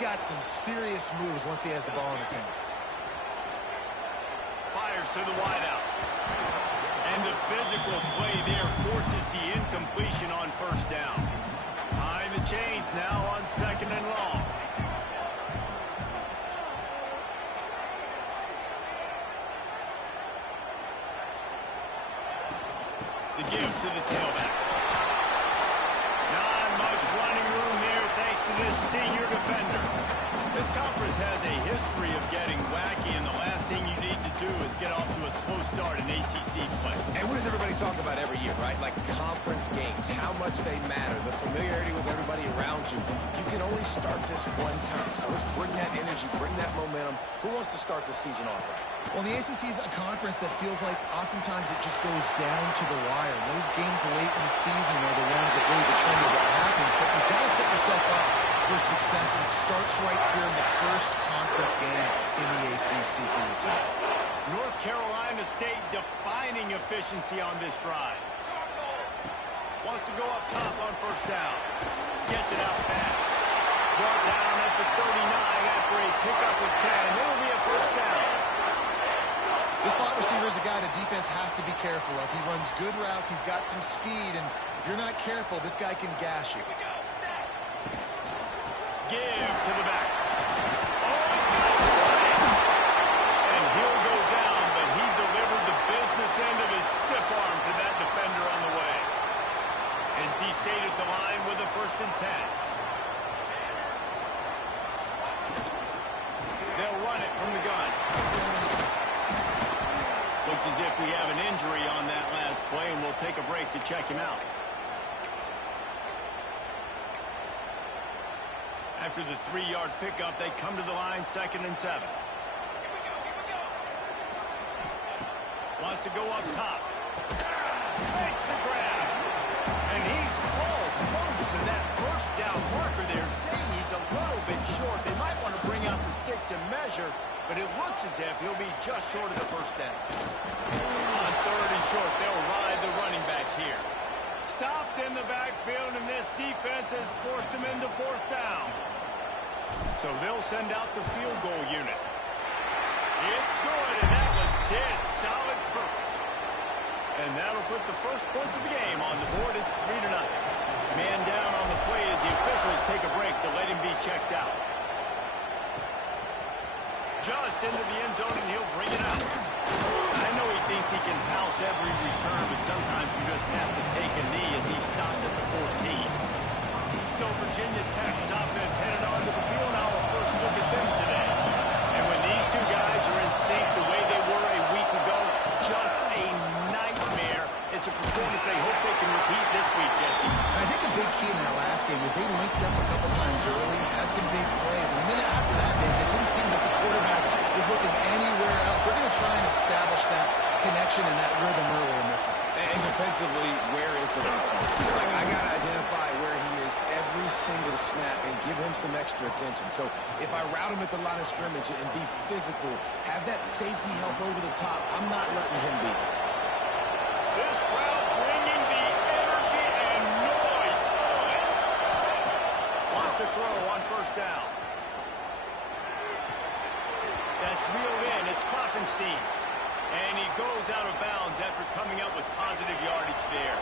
got some serious moves once he has the ball in his hands. Fires to the wideout. And the physical play there forces the incompletion on first down. Behind the chains now on 2nd and long. The give to the tailback. Not much running room here thanks to this senior defender. This conference has a history of getting wacky, and the last thing you need to do is get off to a slow start in ACC play. And what does everybody talk about every year, right? Like conference games, how much they matter, the familiarity with everybody around you. You can only start this one time. So let's bring that energy, bring that momentum. Who wants to start the season off right? Well, the ACC is a conference that feels like oftentimes it just goes down to the wire. And those games late in the season are the ones that really determine what happens. But you've got to set yourself up for success, and it starts right here in the first conference game in the ACC for your team. North Carolina State defining efficiency on this drive. Wants to go up top on first down. Gets it out fast. Brought down at the 39 after a pickup of 10. It'll be a first down. This slot receiver is a guy the defense has to be careful of. He runs good routes. He's got some speed, and if you're not careful, this guy can gash you. Give to the back. Oh, he's got it. And he'll go down, but he delivered the business end of his stiff arm to that defender on the way. NC State at the line with a 1st and 10. They'll run it from the gun. Looks as if we have an injury on that last play, and we'll take a break to check him out. After the 3-yard pickup, they come to the line, 2nd and 7. Wants to go up top. Makes the grab. And he's close to that first down marker there, saying he's a little bit short. They might want to bring out the sticks and measure, but it looks as if he'll be just short of the first down. On 3rd and short, they'll ride the running back here. Stopped in the backfield, and this defense has forced him into 4th down. So they'll send out the field goal unit. It's good, and that was dead solid perfect. And that'll put the first points of the game on the board. It's 3-0. Man down on the play as the officials take a break to let him be checked out. Just into the end zone, and he'll bring it out. I know he thinks he can house every return, but sometimes you just have to take a knee as he stopped at the 14. So Virginia Tech's offense headed onto the field. Now our first look at them today. And when these two guys are in sync the way they were a week ago, just a nightmare. It's a performance they hope they can repeat this week, Jesse. I think a big key in that last game is they linked up a couple times early, had some big plays, and the minute after that, it didn't seem that the quarterback was looking anywhere else. They're going to try and establish that connection and that rhythm early in this one. And defensively, where is the big thing? Like, I got to identify where he is every single snap and give him some extra attention. So if I route him at the line of scrimmage and be physical, have that safety help over the top, I'm not letting him beat me. This crowd bringing the energy and noise on. Wants to throw on first down. That's reeled in. It's Klopfenstein. And he goes out of bounds after coming up with positive yardage there.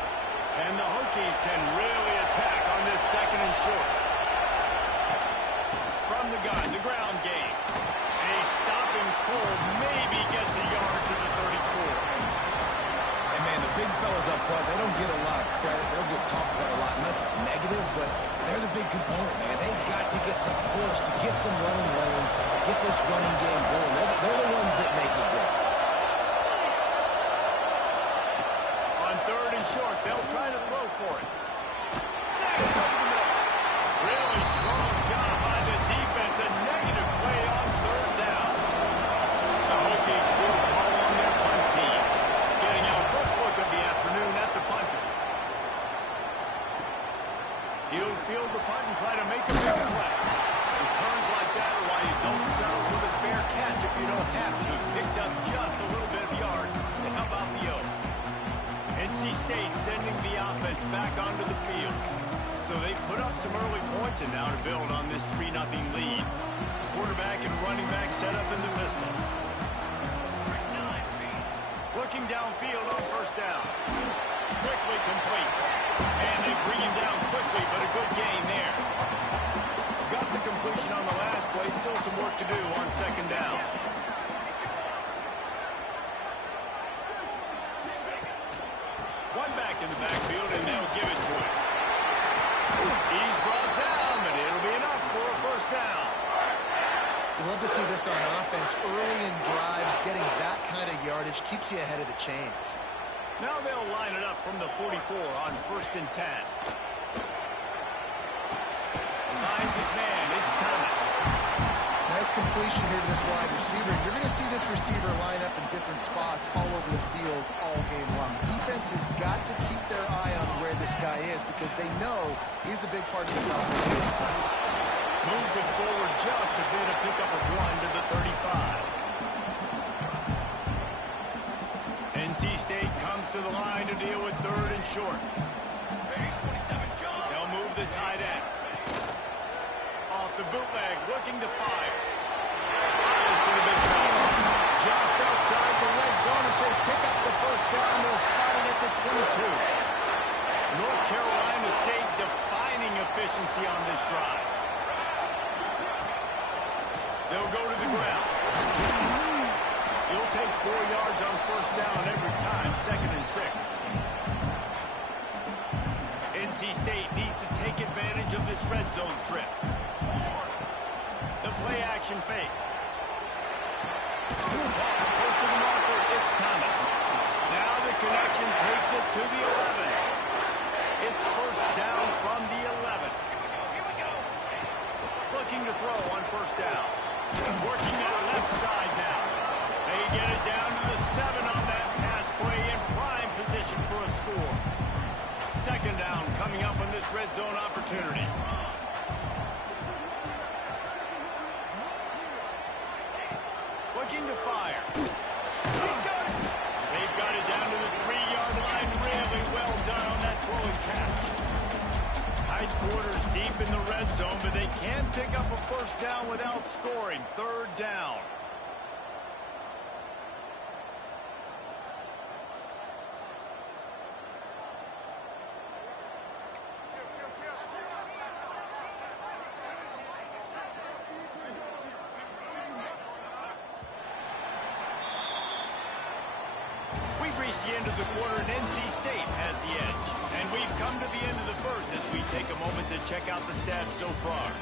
And the Hokies can really attack on this 2nd and short. From the gun, the ground game. A stopping pull maybe gets a yard to the 34. And man, the big fellas up front, they don't get a lot of credit. They'll get talked about a lot unless it's negative, but they're the big component, man. They've got to get some push, to get some running lanes, get this running game going. They're the ones that make it go. On 3rd and short, they'll try to throw for it. Snacks over the middle. Really strong job by the defense. A negative play on 3rd down. The Hokies will call on their punt team. Getting our first look of the afternoon at the punter. He'll field the punt and try to make a big play. Returns like that are why you don't settle for the fair catch if you don't have to. Picks up just a little bit of yards. And how about the Oak? NC State sending the offense back onto the field. So they put up some early points and now to build on this 3-0 lead. Quarterback and running back set up in the pistol. Looking downfield on first down. Quickly complete. And they bring him down quickly, but a good gain there. Got the completion on the last play. Still some work to do on second down. One back in the backfield, and they'll give it to him. He's brought down, but it'll be enough for a first down. You love to see this on offense. Early in drives, getting that kind of yardage keeps you ahead of the chains. Now they'll line it up from the 44 on 1st and 10. Finds his man. It's Thomas. Nice completion here to this wide receiver. You're going to see this receiver line up in different spots all over the field all game long. Defense has got to keep their eye on where this guy is because they know he's a big part of this offensive success. Moves it forward just a bit, a pickup of 1 to the 35. NC State comes to the line to deal with 3rd and short. They'll move the tight end. Off the bootleg, looking to fire. Fires to the big play. Just outside the red zone as they pick up the first down. They'll spot it at the 22. North Carolina State defining efficiency on this drive. They'll go to the ground. You'll take 4 yards on first down every time, 2nd and 6. NC State needs to take advantage of this red zone trip. The play action fake. Close to the marker, it's Thomas. Now the connection takes it to the 11. It's first down from the 11. Looking to throw on first down. Working that left side now. They get it down to the 7 on that pass play in prime position for a score. 2nd down coming up on this red zone opportunity. Looking to fire. He's got it. They've got it down to the 3-yard line. Really well done on that throw and catch. Tight quarters deep in the red zone, but they can pick up a first down without scoring. 3rd down. We've reached the end of the quarter, and NC State has the edge. And we've come to the end of the first as we take a moment to check out the stats so far.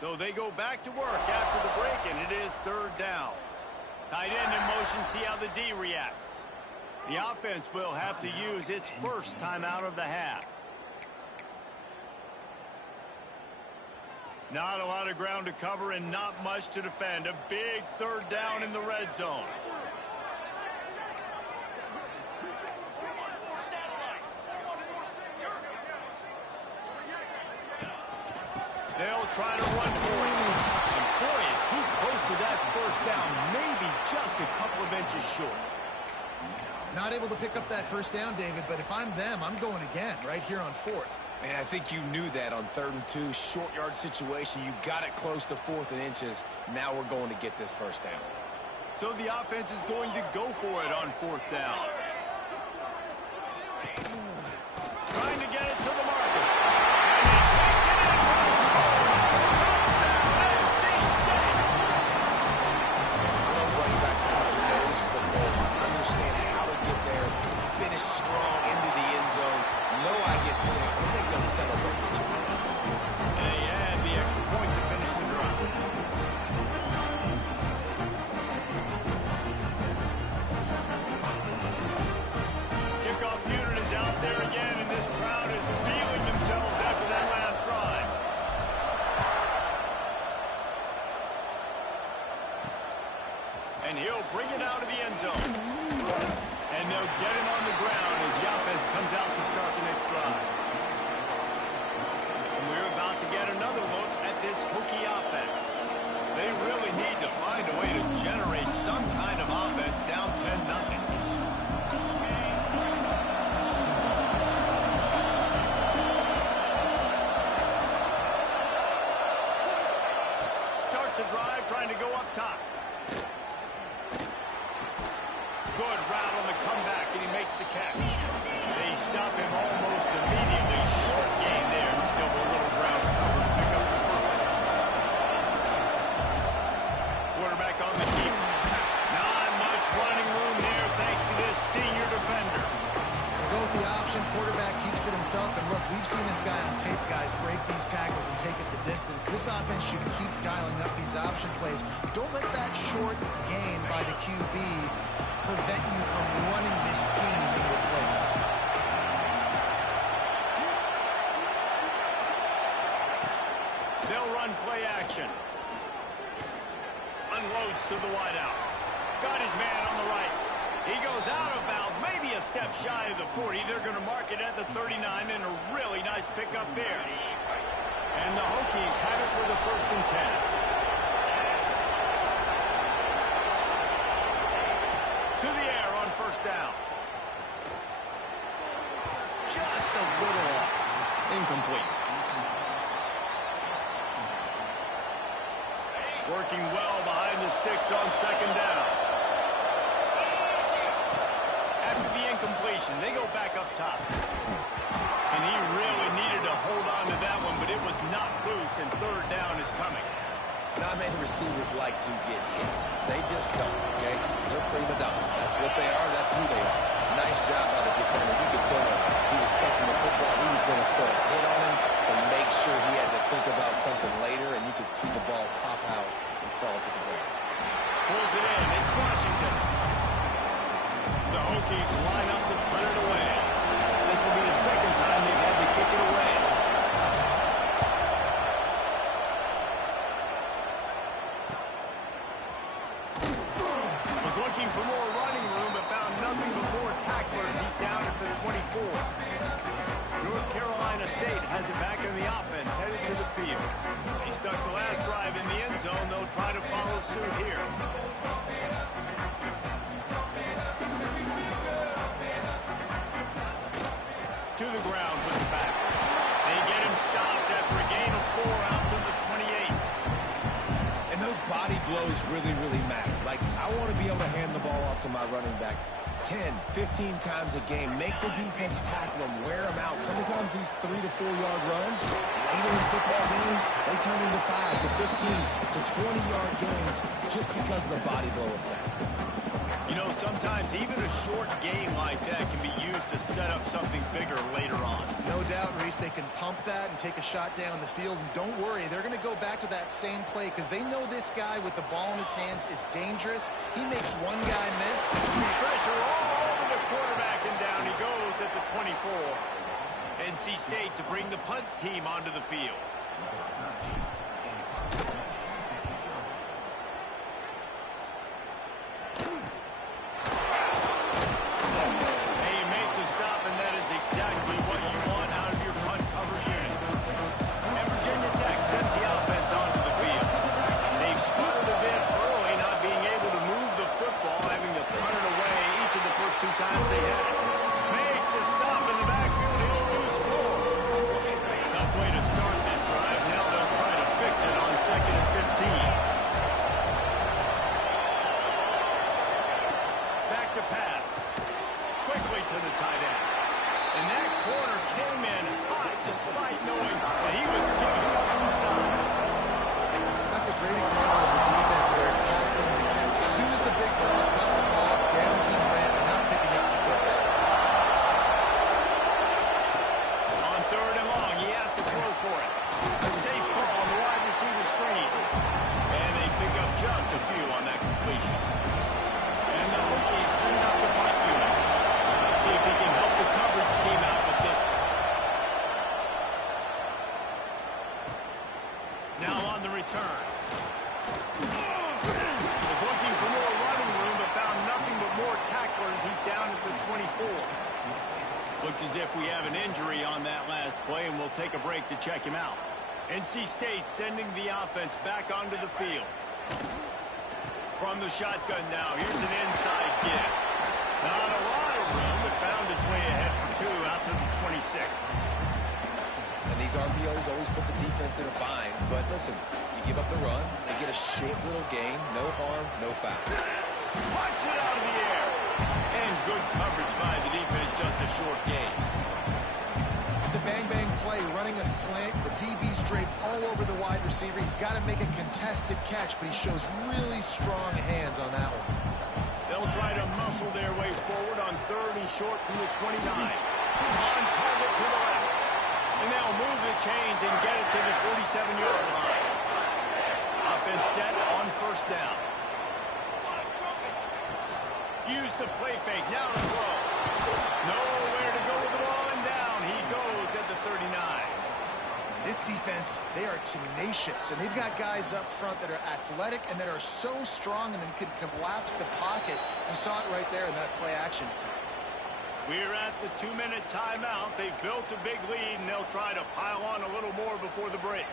So they go back to work after the break, and it is 3rd down. Tight end in motion, see how the D reacts. The offense will have to use its first timeout of the half. Not a lot of ground to cover and not much to defend. A big 3rd down in the red zone. They'll try to run for it. And boy, is he close to that first down. Maybe just a couple of inches short. Not able to pick up that first down, David, but if I'm them, I'm going again right here on 4th. Man, I think you knew that on 3rd and 2, short yard situation. You got it close to 4th and inches. Now we're going to get this first down. So the offense is going to go for it on 4th down. Trying to get it to the marker. And he takes it in for a score. Touchdown, NC State. I love running backs that have a nose for the goal. Understand how to get there, finish strong into the end zone. Know I get 6. I think they'll celebrate with you. And they add the extra point to finish the drive. they'll bring it out of the end zone. And they'll get it on the ground as the offense comes out to start the next drive. And we're about to get another look at this Hokie offense. They really need to find a way to generate some kind of offense down 10-0. Starts a drive trying to go up top. Good route on the comeback, and he makes the catch. They stop him almost immediately. Short gain there, and still a little ground cover to pick up the first. Quarterback on the keep. Not much running room there thanks to this senior defender. Go with the option. Quarterback keeps it himself. And look, we've seen this guy on tape, guys, break these tackles and take it the distance. This offense should keep dialing up these option plays. Don't let that short gain by the QB prevent you from running this scheme in your playbook. They'll run play action. Unloads to the wideout. Got his man on the right. He goes out of bounds, maybe a step shy of the 40. They're going to mark it at the 39, and a really nice pickup there. And the Hokies have it with a 1st and 10. To the air on 1st down. Just a little off. Incomplete. Working well behind the sticks on 2nd down. After the incompletion, they go back up top. And he really needed to hold on to that one, but it was not loose, and 3rd down is coming. Not many receivers like to get hit. They just don't, okay? They're prima donnas. That's what they are. That's who they are. Nice job by the defender. You could tell he was catching the football. He was going to put a hit on him to make sure he had to think about something later, and you could see the ball pop out and fall to the ground. Pulls it in. It's Washington. The Hokies line up to put it away. This will be the 2nd time they've had to kick it away. Was looking for more running room, but found nothing but more tacklers. He's down at the 24. North Carolina State has it back in the offense, headed to the field. They stuck the last drive in the end zone. They'll try to follow suit here. To the ground with the back. They get him stopped after a gain of 4 out to the 28. And those body blows really, really matter. Like, I want to be able to hand the ball off to my running back 10, 15 times a game. Make the defense tackle them, wear them out. Sometimes these 3 to 4 yard runs, later in football games, they turn into 5 to 15 to 20 yard gains just because of the body blow effect. You know, sometimes even a short game like that can be used to set up something bigger later on. No doubt, Reese, they can pump that and take a shot down the field. And don't worry, they're going to go back to that same play because they know this guy with the ball in his hands is dangerous. He makes one guy miss. Pressure all over the quarterback, and down he goes at the 24. NC State to bring the punt team onto the field. Times they had it. Makes a stop in the backfield. He'll lose 4. Tough way to start this drive. Now they'll try to fix it on 2nd and 15. Back to pass. Quickly to the tight end. And that corner came in hot despite knowing that he was giving up some size. That's a great example of the defense there tackling the catch. As soon as the big fella caught the ball, down he ran. On 3rd and long, he has to throw for it. A safe call on the wide receiver screen. And they pick up just a few on that completion. And the Hokies send out the punt unit. Let's see if he can help the coverage team out with this one. Now on the return. He's looking for more running room, but Looks as if we have an injury on that last play, and we'll take a break to check him out. NC State sending the offense back onto the field. From the shotgun now, here's an inside give. Not a lot of room, but found his way ahead for two out to the 26. And these RPOs always put the defense in a bind. But listen, you give up the run, they get a short little gain, no harm, no foul. Punch it out of the air. And good coverage by the defense, just a short gain. It's a bang-bang play, running a slant. The DB's draped all over the wide receiver. He's got to make a contested catch, but he shows really strong hands on that one. They'll try to muscle their way forward on 3rd and short from the 29. On target to the left. And they'll move the chains and get it to the 47-yard line. Offense set on 1st down. Use the play fake, now to throw. Nowhere to go with the ball, and down he goes at the 39. This defense, they are tenacious, and they've got guys up front that are athletic and that are so strong and then can collapse the pocket. You saw it right there in that play-action attempt. We're at the 2-minute timeout. They've built a big lead, and they'll try to pile on a little more before the break.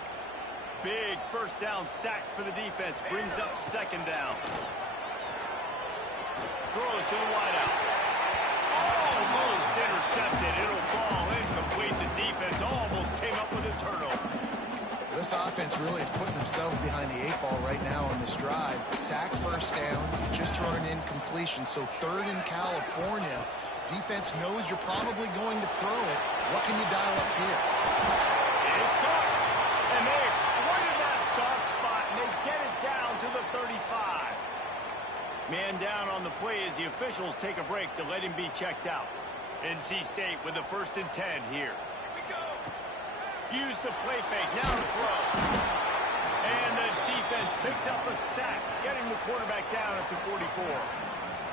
Big 1st down sack for the defense, brings up 2nd down. Throws to the wideout. Almost intercepted. It'll fall incomplete. The defense almost came up with a turnover. This offense really is putting themselves behind the 8 ball right now on this drive. Sack 1st down, just thrown an incompletion. So 3rd in California. Defense knows you're probably going to throw it. What can you dial up here? It's caught. And they exploited that soft spot, and they get it down to the 35. Man down on the play as the officials take a break to let him be checked out. NC State with the 1st and 10 here. Use the play fake, now to throw. And the defense picks up a sack, getting the quarterback down at the 44.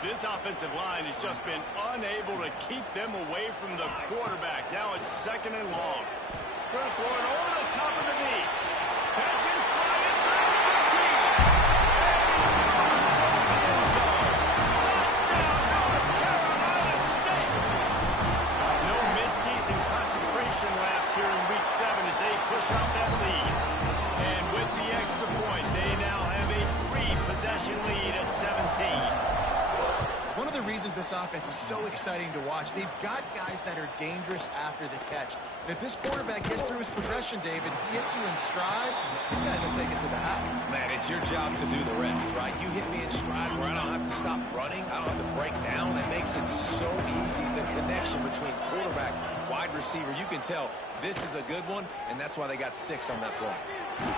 This offensive line has just been unable to keep them away from the quarterback. Now it's 2nd and long. Going to throw it over the top of the knee. Catch and stride inside the 15. Laps here in week 7 as they push out that lead. And with the extra point, they now have a 3-possession lead at 17. One of the reasons this offense is so exciting to watch, they've got guys that are dangerous after the catch. And if this quarterback gets through his progression, David, hits you in stride, these guys will take it to the house. Man, it's your job to do the rest, right? You hit me in stride where I don't have to stop running. I don't have to break down. It makes it so easy, the connection between quarterback, wide receiver. You can tell this is a good one, and that's why they got 6 on that play.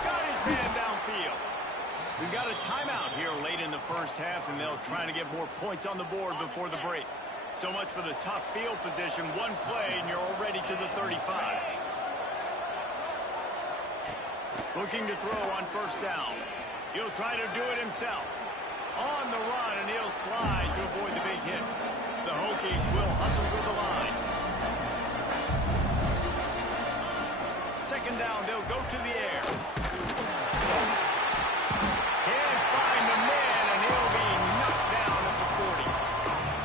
Got his man downfield. We've got a timeout here late in the 1st half, and they'll try to get more points on the board before the break. So much for the tough field position. One play, and you're already to the 35. Looking to throw on 1st down. He'll try to do it himself. On the run, and he'll slide to avoid the big hit. The Hokies will hustle through the line. 2nd down, they'll go to the air. Can't find the man, and he'll be knocked down at the 40.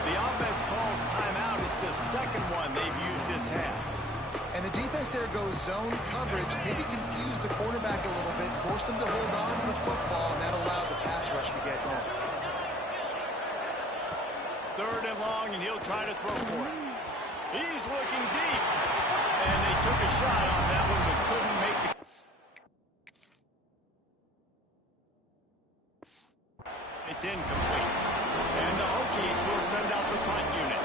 The offense calls timeout. It's the 2nd one they've used this half. And the defense there goes zone coverage, maybe confused the quarterback a little bit, forced him to hold on to the football, and that allowed the pass rush to get home. 3rd and long, and he'll try to throw for it. He's looking deep. And they took a shot on that one, but couldn't make it. It's incomplete. And the Hokies will send out the punt unit.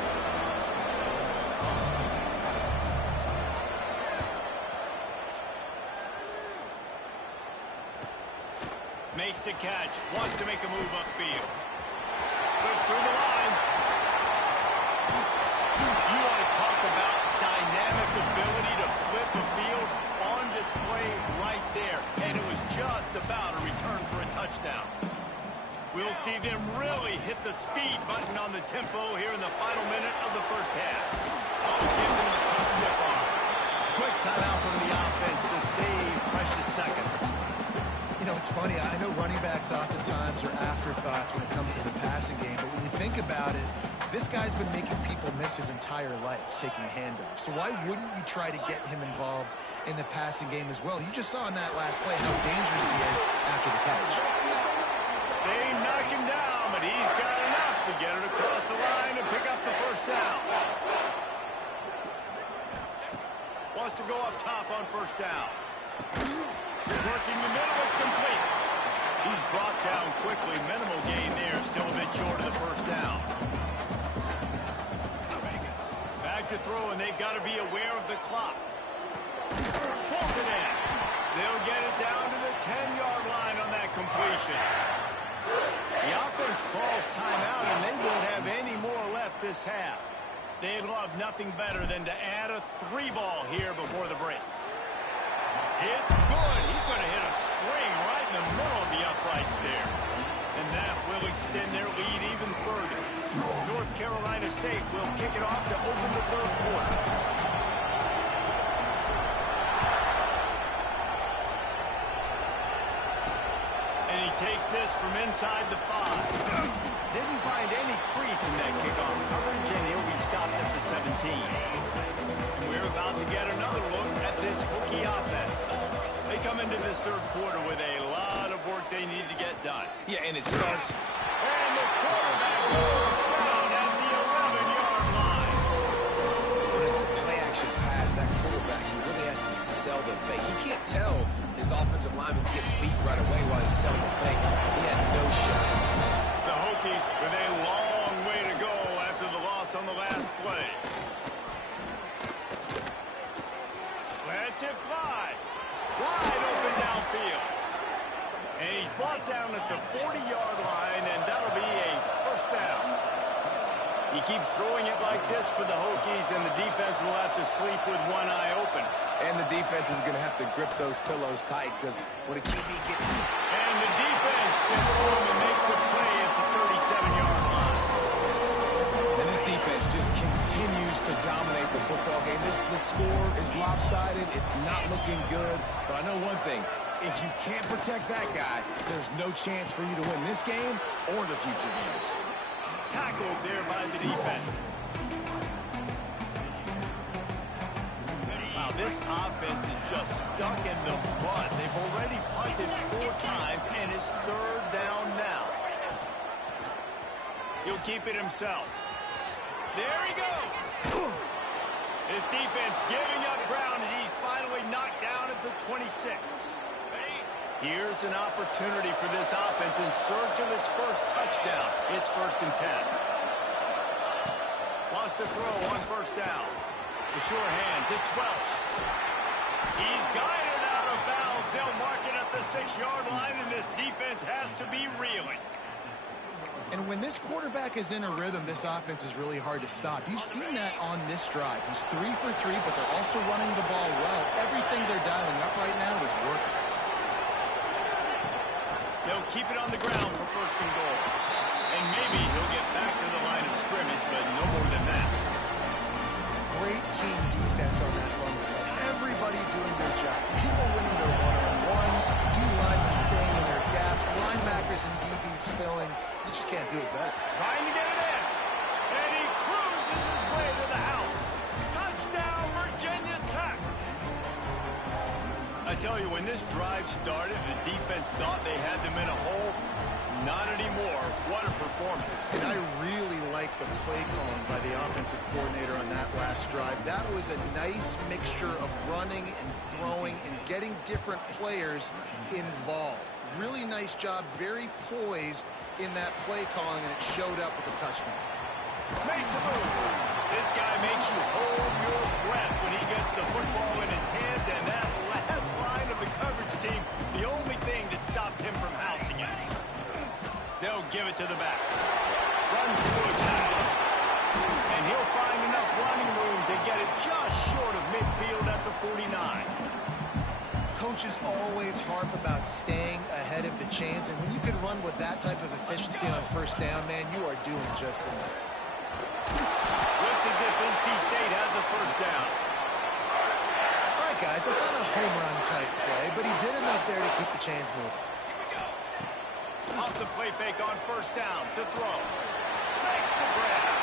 Makes a catch. Wants to make a move upfield. Slips through the line. You want to talk about dynamic ability to flip a field on display right there. And it was just about a return for a touchdown. We'll see them really hit the speed button on the tempo here in the final minute of the 1st half. Oh, gives him the tough stiff arm. Quick timeout from the offense to save precious seconds. You know, It's funny, I know running backs oftentimes are afterthoughts when it comes to the passing game, but when you think about it, this guy's been making people miss his entire life taking handoffs. So why wouldn't you try to get him involved in the passing game as well? You just saw in that last play how dangerous he is after the catch. They knock him down, but he's got enough to get it across the line and pick up the first down. Wants to go up top on first down. Working the middle, it's complete. He's brought down quickly. Minimal gain there, still a bit short of the first down. Back to throw, and they've got to be aware of the clock. Pulls it in. They'll get it down to the 10-yard line on that completion. The offense calls timeout, and they won't have any more left this half. They'd love nothing better than to add a 3-ball here before the break. It's good. He's going to hit a string right in the middle of the uprights there. And that will extend their lead even further. North Carolina State will kick it off to open the third quarter. And he takes this from inside the 5. Didn't find any crease in that kickoff coverage, and he'll be stopped at the 17. And we're about to get another look at this Hokie offense. They come into this third quarter with a lot of work they need to get done. Yeah, and it starts. And the quarterback goes down at the 11-yard line. When it's a play-action pass, that quarterback, he really has to sell the fake. He can't tell his offensive lineman's getting beat right away while he's selling the fake. He had no shot. The Hokies with a long way to go after the loss on the last play. Lets it fly. Wide open downfield. And he's brought down at the 40-yard line, and that'll be a first down. He keeps throwing it like this for the Hokies, and the defense will have to sleep with one eye open. And the defense is going to have to grip those pillows tight because when a QB gets hit. And the defense gets home and makes a play at the 37-yard line. And this defense just continues to dominate the football game. This score is lopsided. It's not looking good. But I know one thing. If you can't protect that guy, there's no chance for you to win this game or the future games. Tackled there by the defense. Wow, this offense is just stuck in the mud. They've already punted 4 times, and it's third down now. He'll keep it himself. There he goes. His defense giving up ground as he's finally knocked down at the 26. Here's an opportunity for this offense in search of its first touchdown. It's 1st and 10. Wants to throw on first down. The sure hands, it's Welch. He's guided out of bounds. They'll mark it at the 6-yard line, and this defense has to be reeling. And when this quarterback is in a rhythm, this offense is really hard to stop. You've seen that on this drive. He's 3 for 3, but they're also running the ball well. Everything they're dialing up right now is working. They'll keep it on the ground for 1st and goal. And maybe he'll get back to the line of scrimmage, but no more than that. Great team defense on that run play. Everybody doing their job. People winning their one-on-ones, D-linemen staying in their gaps, linebackers and DBs filling. You just can't do it better. Trying to get it in. And he cruises his way to the house. Touchdown, Virginia Tech. I tell you, when this drive started, the defense thought they had them in a hole. Not anymore. What a performance. And I really like the play calling by the offensive coordinator on that last drive. That was a nice mixture of running and throwing and getting different players involved. Really nice job, very poised in that play calling, and it showed up with a touchdown. Makes a move. This guy makes you hold your breath when he gets the football in his hands, and that last line of the coverage team, the only thing that stopped him from housing it. They'll give it to the back. Runs through a tackle. And he'll find enough running room to get it just short of midfield at the 49. Coaches always harp about staying ahead of the chains, and when you can run with that type of efficiency on 1st down, man, you are doing just that. Looks as if NC State has a 1st down. All right, guys, that's not a home run type play, but he did enough there to keep the chains moving. Off the play fake on first down to throw. Makes the grab.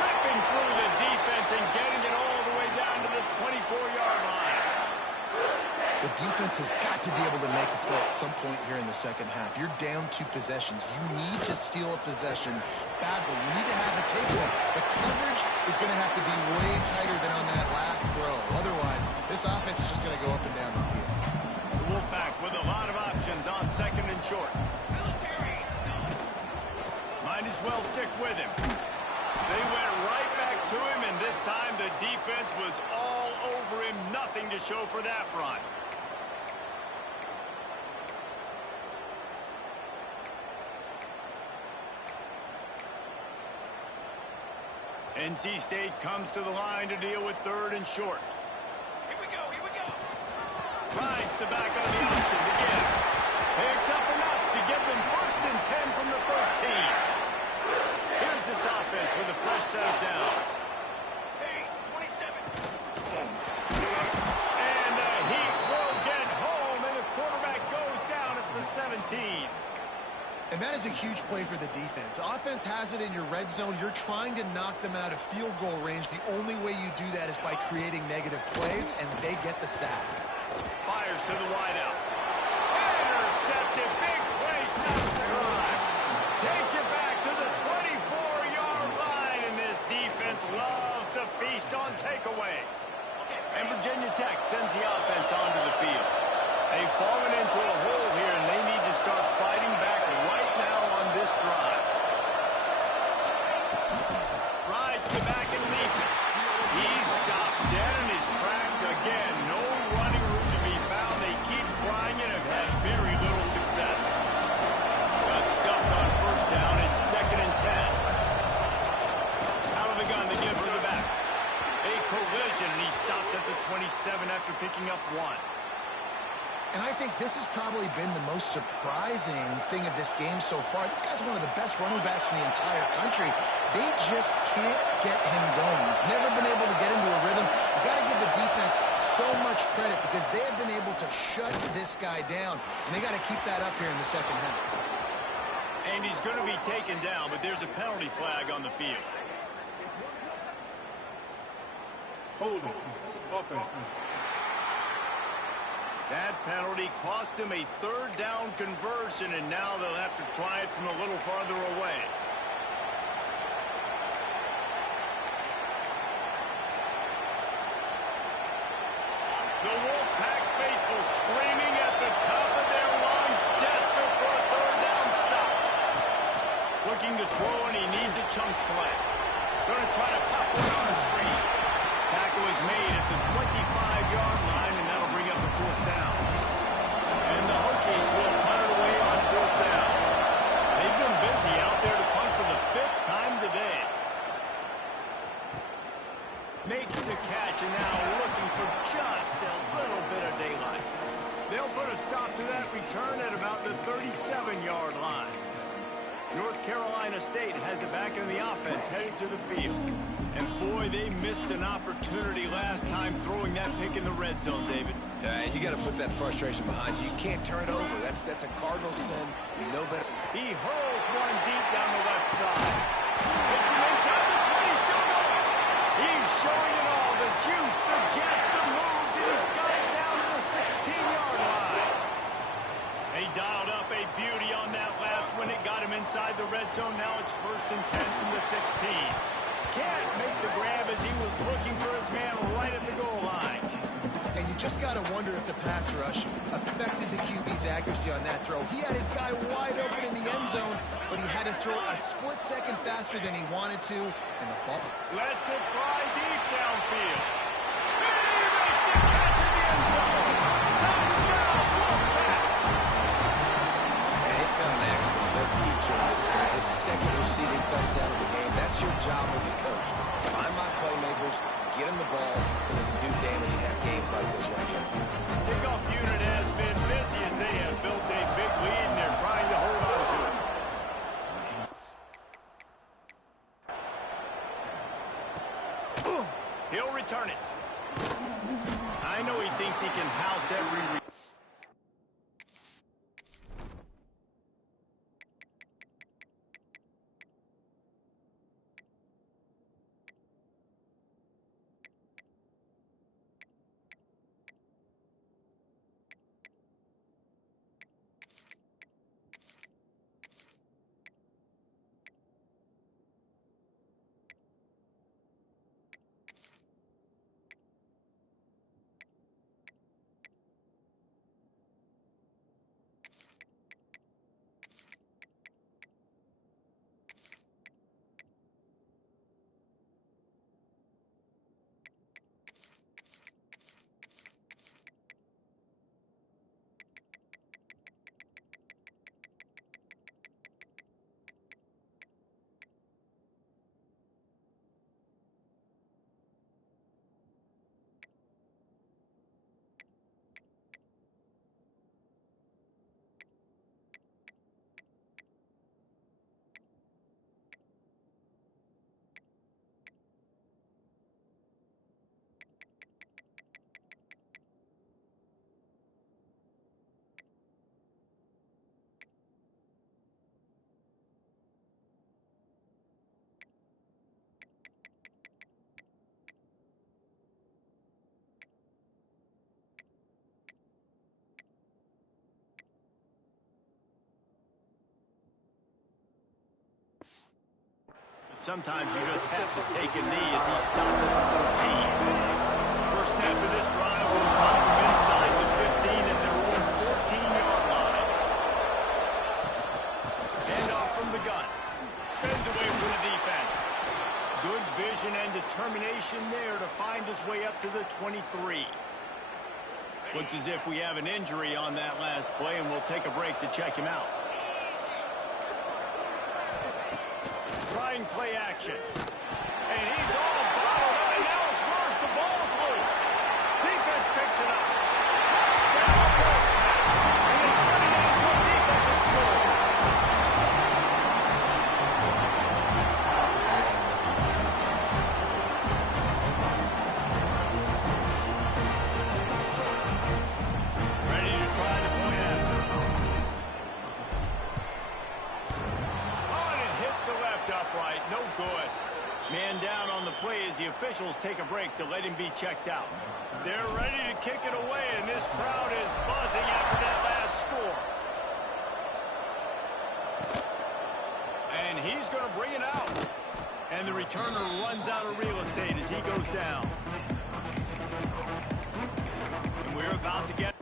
Ripping through the defense and getting it all the way down to the 24-yard line. The defense has got to be able to make a play at some point here in the second half. You're down 2 possessions. You need to steal a possession badly. You need to have a takeaway. The coverage is going to have to be way tighter than on that last throw. Otherwise, this offense is just going to go up and down the field. The Wolfpack with a lot of options on second and short. Might as well stick with him. They went right back to him, and this time the defense was all over him. Nothing to show for that run. NC State comes to the line to deal with third and short. Here we go. Rides the back on the option again. Picks up enough to get them first and 10 from the 13. Here's this offense with a fresh set of downs. 27. And the Heat will get home, and the quarterback goes down at the 17. And that is a huge play for the defense. Offense has it in your red zone. You're trying to knock them out of field goal range. The only way you do that is by creating negative plays, and they get the sack. Fires to the wideout. Intercepted. Big play. Stops the drive. Takes it back to the 24-yard line, and this defense loves to feast on takeaways. And Virginia Tech sends the offense onto the field. They've fallen into a hole here, and they need to start fighting back right now on this drive. Rides the back and leaves it. He's stopped dead in his tracks again. No running room to be found. They keep trying it and have had very little success. Got stuffed on first down. It's second and 10. Out of the gun, they give to the back. A collision, and he stopped at the 27 after picking up 1. And I think this has probably been the most surprising thing of this game so far. This guy's one of the best running backs in the entire country. They just can't get him going. He's never been able to get into a rhythm. You've got to give the defense so much credit because they have been able to shut this guy down. And they got to keep that up here in the second half. And he's going to be taken down, but there's a penalty flag on the field. Holding. Offense. That penalty cost them a third down conversion, and now they'll have to try it from a little farther away. The Wolfpack faithful screaming at the top of their lungs, desperate for a third down stop. Looking to throw, and he needs a chunk play. Going to try to pop one on the screen. Tackle is made at the 25-yard line, and that'll bring up a fourth down. And the Hokies will punt it away on fourth down. They've been busy out there to punt for the 5th time today. Makes the catch, and now looking for just a little bit of daylight. They'll put a stop to that return at about the 37-yard line. North Carolina State has it back in the offense, headed to the field. And boy, they missed an opportunity last time throwing that pick in the red zone, David. You got to put that frustration behind you. You can't turn it over. That's a cardinal sin. You know better. He hurls one deep down the left side. Hits him inside the 20, still going. He's showing it all. The juice, the jets, the moves, and he's got it down to the 16-yard line. They dialed up a beauty on that last one. It got him inside the red zone. Now it's first and 10 from the 16. Can't make the grab as he was looking for his man right at the goal line. And you just got to wonder if the pass rush affected the QB's accuracy on that throw. He had his guy wide open in the end zone, but he had to throw a split second faster than he wanted to, and the ball lets it fly deep downfield. He makes the catch in the end zone. Touchdown, Wolfpack! And it's not an accident. They're featuring this guy. His second receiving touchdown of the game. That's your job as a coach. Find my playmakers, get them the ball so they can do damage and have games like this right here. Kickoff unit has been busy as they have built a big lead, and they're trying to hold on to it. He'll return it. I know he thinks he can house every Sometimes you just have to take a knee as he stopped at the 14. First snap of this drive will come from inside the 15 at their own 14-yard line. Handoff from the gun. Spins away from the defense. Good vision and determination there to find his way up to the 23. Looks as if we have an injury on that last play, and we'll take a break to check him out. Trying play action. And he's all bottled up, and now it's worse. The ball's loose. Defense picks it up. Touchdown, and they turn it into a defensive score. Ready to try the point after. Oh, and it hits the left upright. No good. Man down on the play as the officials take a break to let him be checked out. They're ready to kick it away, and this crowd is buzzing after that last score. And he's going to bring it out. And the returner runs out of real estate as he goes down. And we're about to get...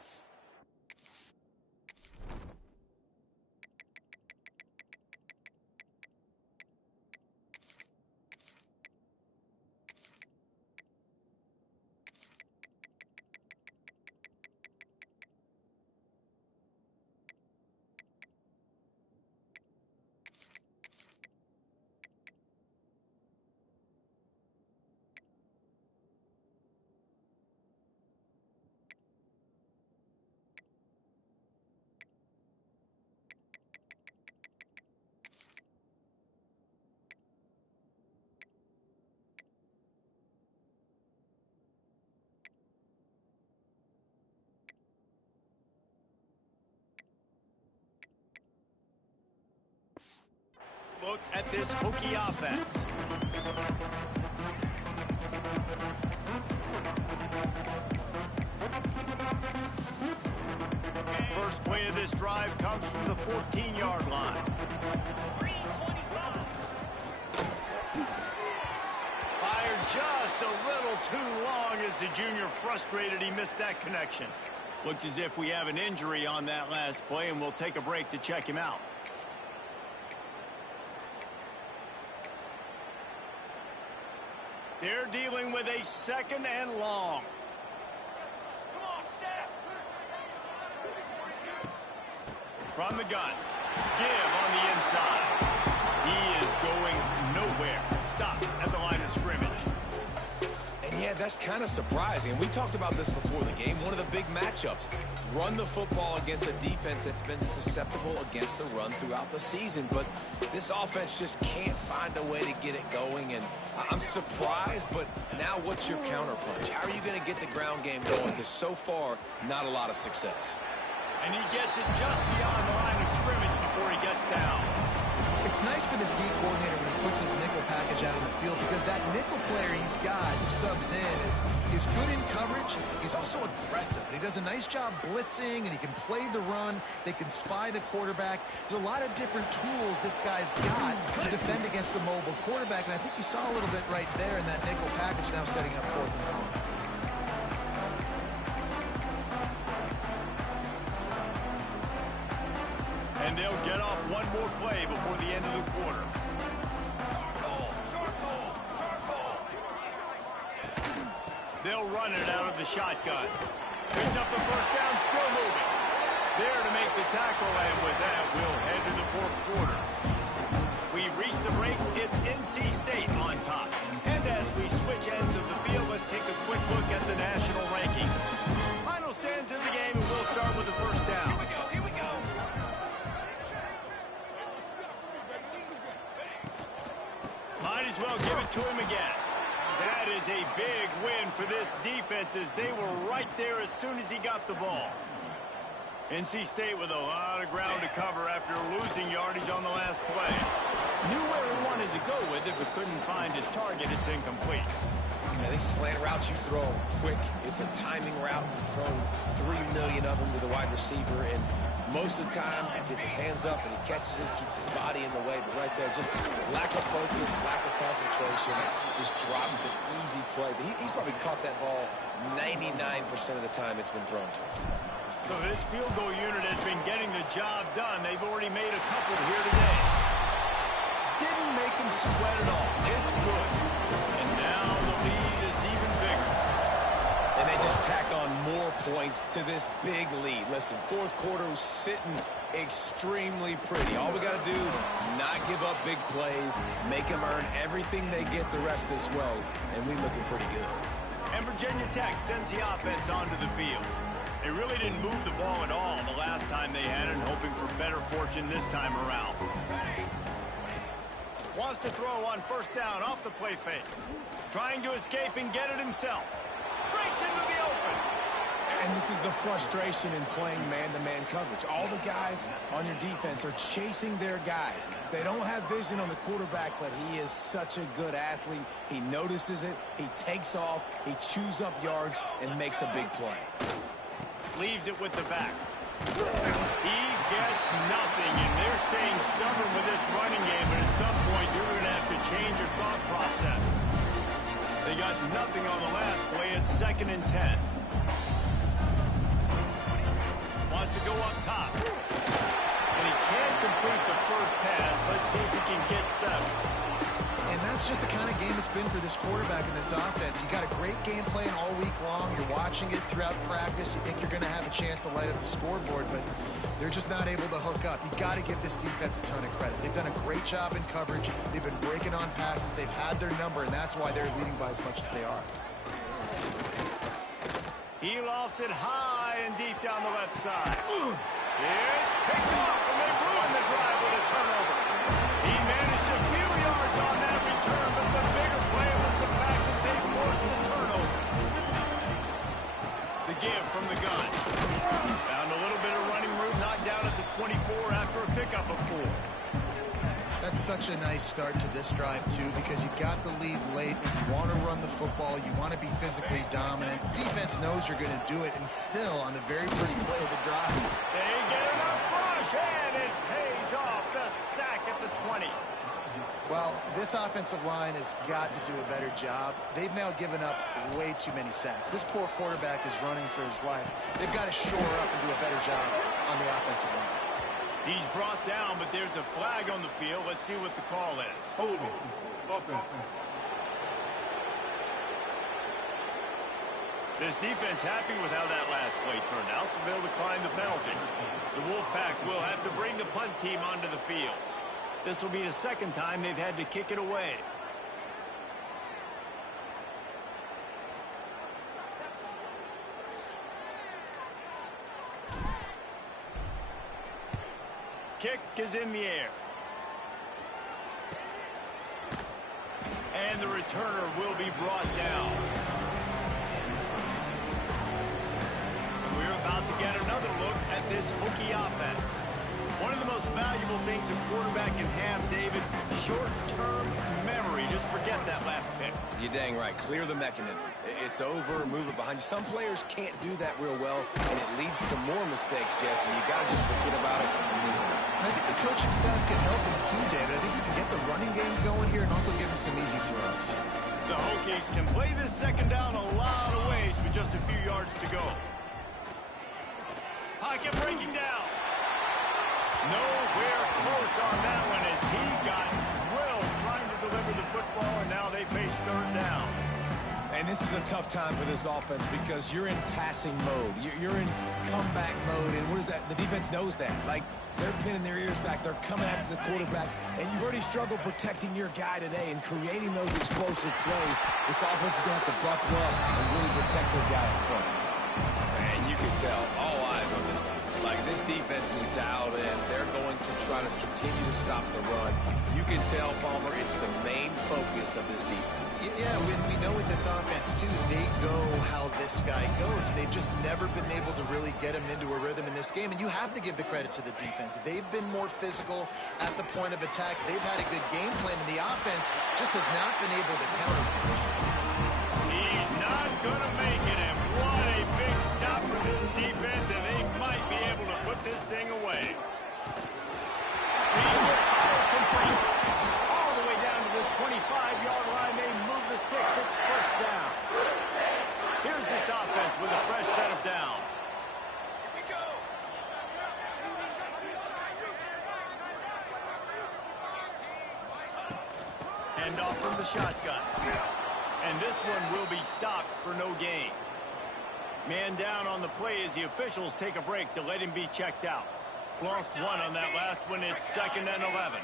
Look at this hokey offense. First play of this drive comes from the 14-yard line. Fired just a little too long as the junior frustrated he missed that connection. Looks as if we have an injury on that last play, and we'll take a break to check him out. They're dealing with a second and long. From the gun. Give on the inside. He is going nowhere. Stop at the line of scrimmage. And yeah, that's kind of surprising. We talked about this before the game. One of the big matchups. Run the football against a defense that's been susceptible against the run throughout the season. But this offense just can't find a way to get it going. And I'm surprised, but now what's your counterpunch? How are you going to get the ground game going? Because so far, not a lot of success. And he gets it just beyond the line of scrimmage before he gets down. It's nice for this D coordinator when he puts his nickel package out on the field, because that nickel player he's got who subs in is good in coverage. He's also aggressive. He does a nice job blitzing, and he can play the run. They can spy the quarterback. There's a lot of different tools this guy's got to defend against a mobile quarterback, and I think you saw a little bit right there in that nickel package, now setting up 4th and long. And they'll get off one more play before the end of the quarter. They'll run it out of the shotgun. Picks up the first down, still moving. There to make the tackle, and with that, we'll head to the 4th quarter. We reach the break. It's NC State on top. And as we switch ends of the field, let's take a quick look at the national rankings. Final stands in the game, and we'll start with the first down. Here we go. Might as well give it to him again. That is a big win for this defense, as they were right there as soon as he got the ball. NC State with a lot of ground to cover after losing yardage on the last play. Knew where he wanted to go with it, but couldn't find his target. It's incomplete. Yeah, these slant routes you throw quick. It's a timing route. You throw 3 million of them to the wide receiver, and Most of the time, he gets his hands up and he catches it, keeps his body in the way. But right there, just lack of focus, lack of concentration, just drops the easy play. He's probably caught that ball 99% of the time it's been thrown to him. So this field goal unit has been getting the job done. They've already made a couple here today. Didn't make them sweat at all. It's good. And now the lead is even bigger. And they just tack on more points to this big lead. Listen, fourth quarter was sitting extremely pretty. All we got to do is not give up big plays, make them earn everything they get the rest of this way, and we looking pretty good. And Virginia Tech sends the offense onto the field. They really didn't move the ball at all the last time they had it, and hoping for better fortune this time around. Wants to throw on first down off the play fake. Trying to escape and get it himself. Breaks into the open. And this is the frustration in playing man-to-man coverage. All the guys on your defense are chasing their guys. They don't have vision on the quarterback, but he is such a good athlete. He notices it, he takes off, he chews up yards, and makes a big play. Leaves it with the back. He gets nothing, and they're staying stubborn with this running game, but at some point you're going to have to change your thought process. They got nothing on the last play. It's 2nd and 10. Wants to go up top. And he can't complete the first pass. Let's see if he can get settled. And that's just the kind of game it's been for this quarterback in this offense. You got a great game plan all week long. You're watching it throughout practice. You think you're going to have a chance to light up the scoreboard, but they're just not able to hook up. You got to give this defense a ton of credit. They've done a great job in coverage. They've been breaking on passes. They've had their number, and that's why they're leading by as much as they are. He lofts it high and deep down the left side. It's picked off, and they ruined the drive with a turnover. He managed a few yards on that return, but the bigger play was the fact that they forced the turnover. The give from the gun. Found a little bit of running room, knocked down at the 24 after a pickup of 4. That's such a nice start to this drive, too, because you've got the lead late. You want to run the football. You want to be physically dominant. Defense knows you're going to do it, and still, on the very first play of the drive, they get enough rush, and it pays off. The sack at the 20. well, this offensive line has got to do a better job. They've now given up way too many sacks. This poor quarterback is running for his life. They've got to shore up and do a better job on the offensive line. He's brought down, but there's a flag on the field. Let's see what the call is. Holding. Offense. This defense happy with how that last play turned out, so they'll decline the penalty. The Wolfpack will have to bring the punt team onto the field. This will be the second time they've had to kick it away. Kick is in the air. And the returner will be brought down. And we're about to get another look at this Hokie offense. One of the most valuable things a quarterback can have, David, short-term memory. Just forget that last pick. You're dang right. Clear the mechanism. It's over, move it behind you. Some players can't do that real well, and it leads to more mistakes, Jesse. You got to just forget about it and move on. And I think the coaching staff can help him too, David. I think you can get the running game going here and also give him some easy throws. The Hokies can play this second down a lot of ways with just a few yards to go. Pocket breaking down. Nowhere close on that one as he got drilled trying to deliver the football, and now they face third down. And this is a tough time for this offense because you're in passing mode. You're in comeback mode, and what is that? The defense knows that. Like, they're pinning their ears back. They're coming after the quarterback, and you've already struggled protecting your guy today and creating those explosive plays. This offense is going to have to buckle up and really protect their guy in front. And you can tell, all eyes on this team. Like, this defense is dialed in. They're going to try to continue to stop the run. You can tell, Palmer, it's the main focus of this defense. Yeah, we know with this offense, too, they go how this guy goes. They've just never been able to really get him into a rhythm in this game, and you have to give the credit to the defense. They've been more physical at the point of attack. They've had a good game plan, and the offense just has not been able to counter. He's not going to make it, and what a big stop for this defense, and they might be able to put this thing away. Leads it, fires complete. All the way down to the 25-yard line. They move the sticks. It's first down. Here's this offense with a fresh set of downs. Hand off from the shotgun. And this one will be stopped for no gain. Man down on the play as the officials take a break to let him be checked out. Lost one on that last one. It's 2nd and 11.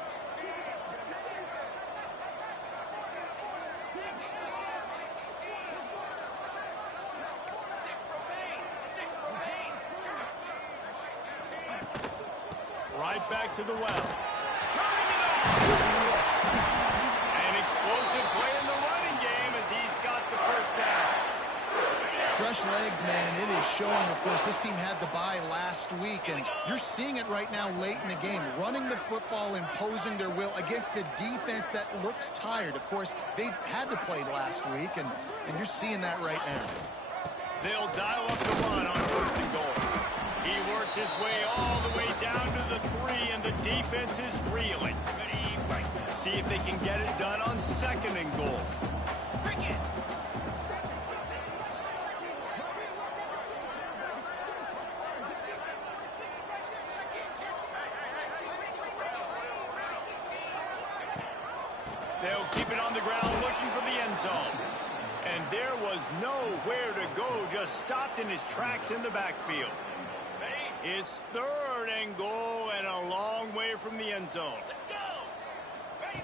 Right back to the well. Turning it over. An explosive play in the running game as he's got the first down. Fresh legs, man, and it is showing, of course. This team had the bye last week, and you're seeing it right now late in the game. Running the football, imposing their will against the defense that looks tired. Of course, they had to play last week, and you're seeing that right now. They'll dial up the run on 1st and goal. He works his way all the way down to the 3, and the defense is reeling. See if they can get it done on 2nd and goal. Bring it. They'll keep it on the ground looking for the end zone. And there was nowhere to go, just stopped in his tracks in the backfield. It's 3rd and goal and a long way from the end zone. Let's go.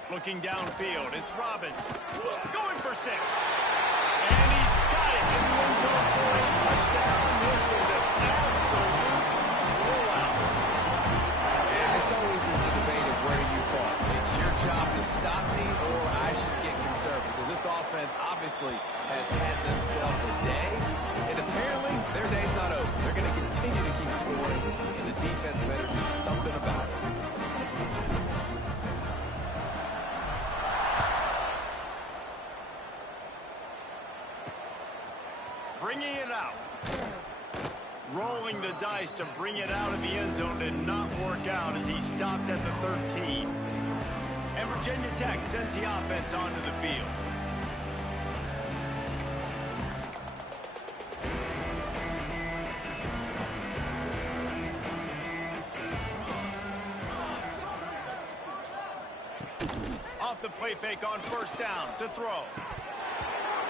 Looking downfield, it's Robbins. Going for 6. And he's got it in the end zone for a touchdown. This is an absolute blowout. And this always is the debate of where you fall. It's your job to stop me or I should get conservative, because this offense obviously has had themselves a day, and apparently their day's not over. They're going to continue to keep scoring, and the defense better do something about it. Bringing it out. Rolling the dice to bring it out of the end zone did not work out as he stopped at the 13. And Virginia Tech sends the offense onto the field. Off the play fake on 1st down to throw.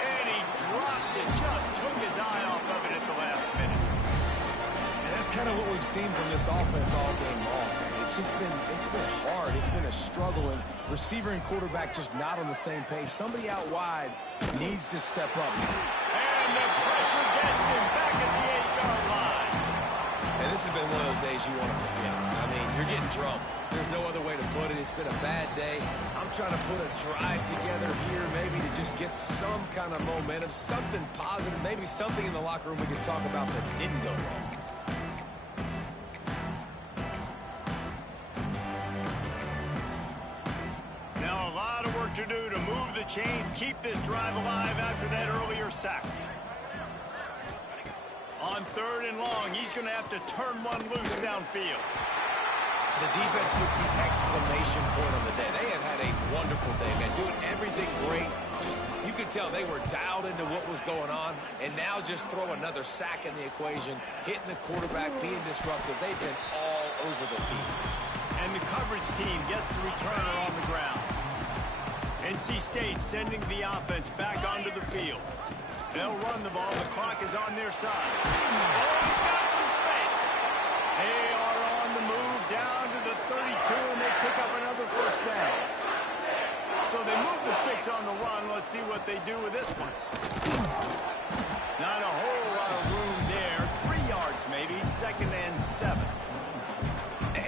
And he drops it. Just took his eye off of it at the last minute. And that's kind of what we've seen from this offense all game long. It's been hard. It's been a struggle, and receiver and quarterback just not on the same page. Somebody out wide needs to step up. And the pressure gets him back at the 8-yard line. And this has been one of those days you want to forget. I mean, you're getting drunk. There's no other way to put it. It's been a bad day. I'm trying to put a drive together here, maybe to just get some kind of momentum, something positive, maybe something in the locker room we can talk about that didn't go wrong. Now a lot of work to do to move the chains, keep this drive alive after that earlier sack. On 3rd and long, he's going to have to turn one loose downfield. The defense puts the exclamation point on the day. They have had a wonderful day, man, doing everything great. Just, you could tell they were dialed into what was going on, and now just throw another sack in the equation, hitting the quarterback, being disruptive. They've been all over the field. And the coverage team gets the returner on the ground. NC State sending the offense back onto the field. They'll run the ball. The clock is on their side. Oh, he's got some space. They are on the move down to the 32, and they pick up another 1st down. So they move the sticks on the run. Let's see what they do with this one. Not a whole lot of room there. 3 yards maybe. 2nd and 7.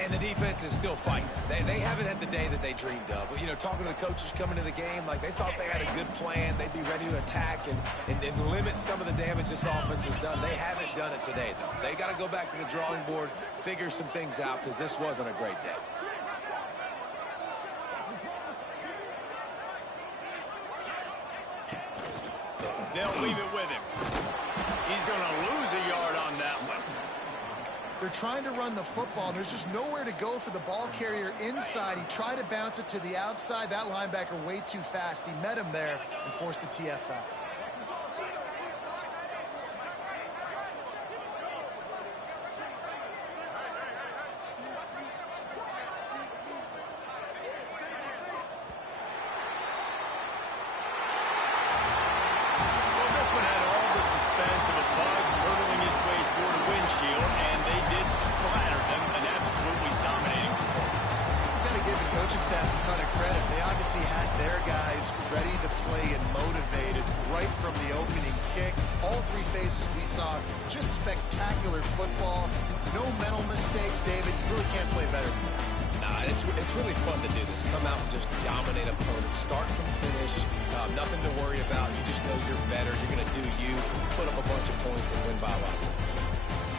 And the defense is still fighting. They haven't had the day that they dreamed of. But, you know, talking to the coaches coming to the game, like they thought they had a good plan. They'd be ready to attack and limit some of the damage this offense has done. They haven't done it today, though. They got to go back to the drawing board, figure some things out, because this wasn't a great day. They'll leave it with him. He's going to lose a yard on that one. They're trying to run the football, and there's just nowhere to go for the ball carrier inside. He tried to bounce it to the outside. That linebacker way too fast. He met him there and forced the TFL. Staff a ton of credit. They obviously had their guys ready to play and motivated right from the opening kick. All three phases we saw, just spectacular football. No mental mistakes, David. You really can't play better than that. Nah, it's really fun to do this. Come out and just dominate opponents. Start from finish. Nothing to worry about. You just know you're better. You're going to do you. Put up a bunch of points and win by a lot of points.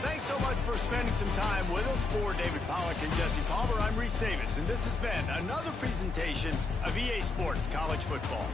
Thanks so much for spending some time with us. For David Pollack and Jesse Palmer, I'm Reese Davis, and this has been another presentation of EA Sports College Football.